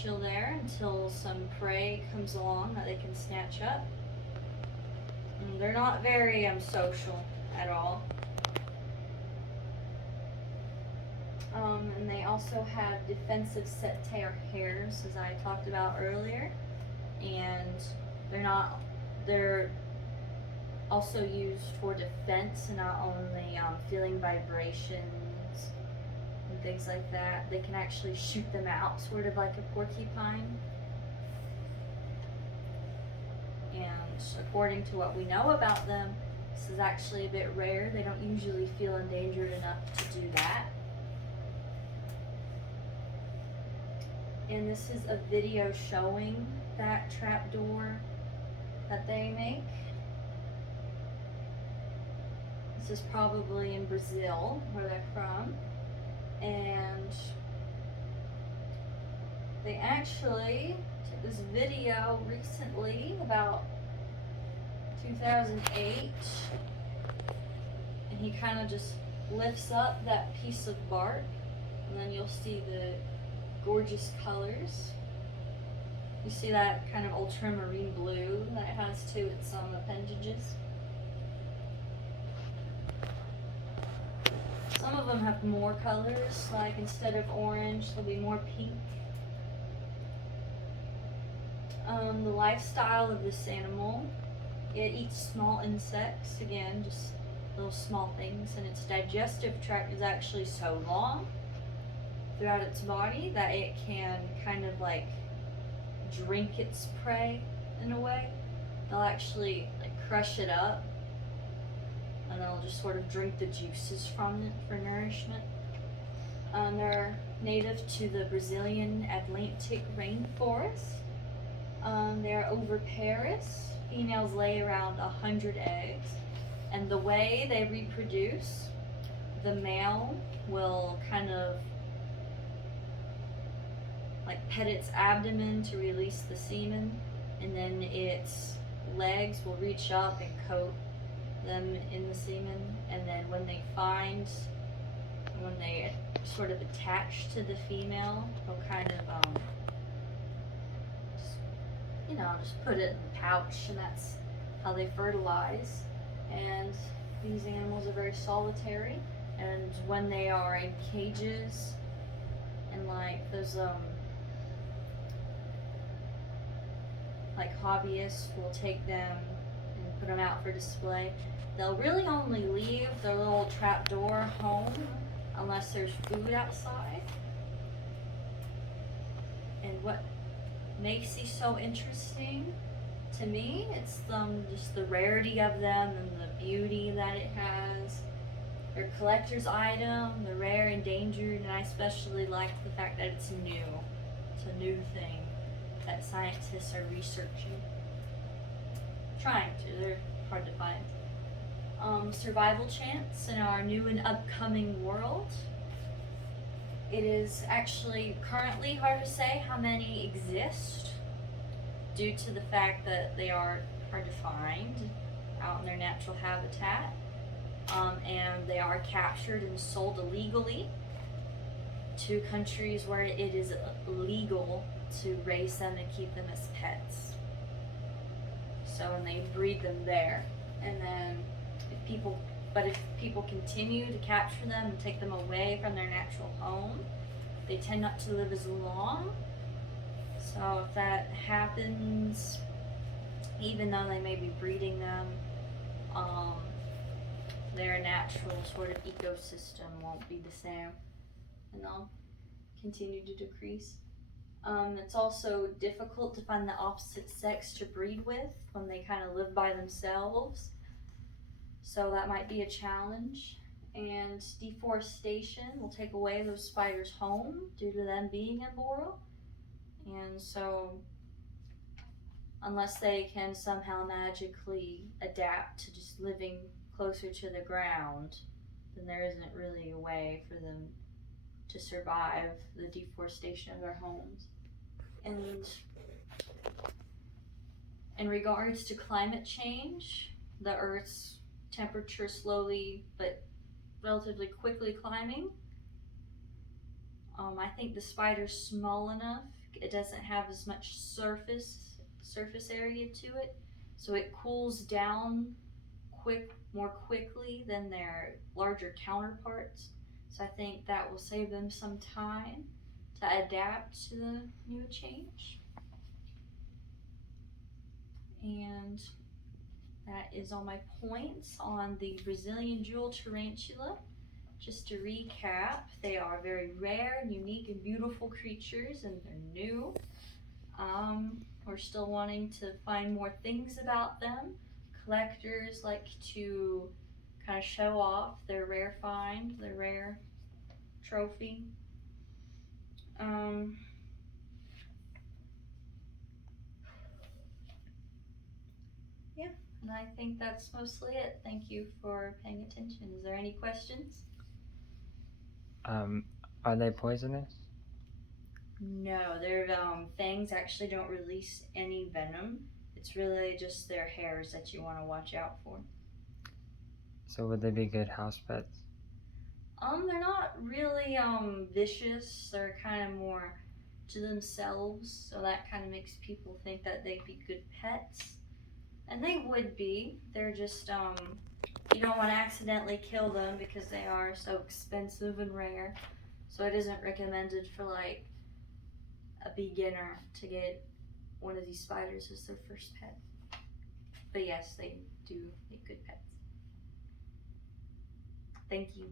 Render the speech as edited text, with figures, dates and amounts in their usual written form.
chill there until some prey comes along that they can snatch up. And they're not very social at all. And they also have defensive setae hairs, as I talked about earlier, and they're also used for defense and not only feeling vibrations and things like that. They can actually shoot them out, sort of like a porcupine. And according to what we know about them, this is actually a bit rare. They don't usually feel endangered enough to do that. And this is a video showing that trapdoor that they make. This is probably in Brazil, where they're from. And they actually took this video recently, about 2008, and he kind of just lifts up that piece of bark, and then you'll see the gorgeous colors. You see that kind of ultramarine blue that it has to its appendages. Some of them have more colors, like instead of orange, there'll be more pink. The lifestyle of this animal, it eats small insects, again, just little small things, and its digestive tract is actually so long throughout its body that it can kind of like drink its prey in a way. They'll actually like crush it up, and they'll just sort of drink the juices from it for nourishment. They're native to the Brazilian Atlantic rainforest. They're oviparous. Females lay around 100 eggs, and the way they reproduce, the male will kind of like pet its abdomen to release the semen, and then its legs will reach up and coat them in the semen, and then when they sort of attach to the female, they'll kind of just put it in the pouch, and that's how they fertilize. And these animals are very solitary, and when they are in cages and like those like hobbyists will take them and put them out for display, they'll really only leave their little trapdoor home unless there's food outside. And what makes these so interesting to me, it's just the rarity of them and the beauty that it has. They're a collector's item, they're rare, endangered, and I especially like the fact that it's new. It's a new thing that scientists are researching. Trying to, they're hard to find. Survival chance in our new and upcoming world. It is actually currently hard to say how many exist due to the fact that they are hard to find out in their natural habitat. And they are captured and sold illegally to countries where it is illegal to raise them and keep them as pets. So, and they breed them there. And then if people continue to capture them and take them away from their natural home, they tend not to live as long. So if that happens, even though they may be breeding them, their natural sort of ecosystem won't be the same, and they'll continue to decrease. It's also difficult to find the opposite sex to breed with when they kind of live by themselves. So that might be a challenge. And deforestation will take away those spiders' home due to them being immoral. And so unless they can somehow magically adapt to just living closer to the ground, then there isn't really a way for them to survive the deforestation of their homes. And in regards to climate change, the Earth's temperature slowly but relatively quickly climbing. I think the spider's small enough It doesn't have as much surface area to it, so it cools down more quickly than their larger counterparts. So I think that will save them some time to adapt to the new change. And that is all my points on the Brazilian jewel tarantula. Just to recap, they are very rare, unique, and beautiful creatures, and they're new. We're still wanting to find more things about them. Collectors like to kind of show off their rare find, their rare trophy. Um, yeah, and I think that's mostly it. Thank you for paying attention. Is there any questions? Are they poisonous? No, their fangs actually don't release any venom. It's really just their hairs that you want to watch out for. So would they be good house pets? They're not really vicious. They're kind of more to themselves, so that kind of makes people think that they'd be good pets. And they would be. They're just you don't want to accidentally kill them because they are so expensive and rare. So it isn't recommended for like a beginner to get one of these spiders as their first pet. But yes, they do make good pets. Thank you.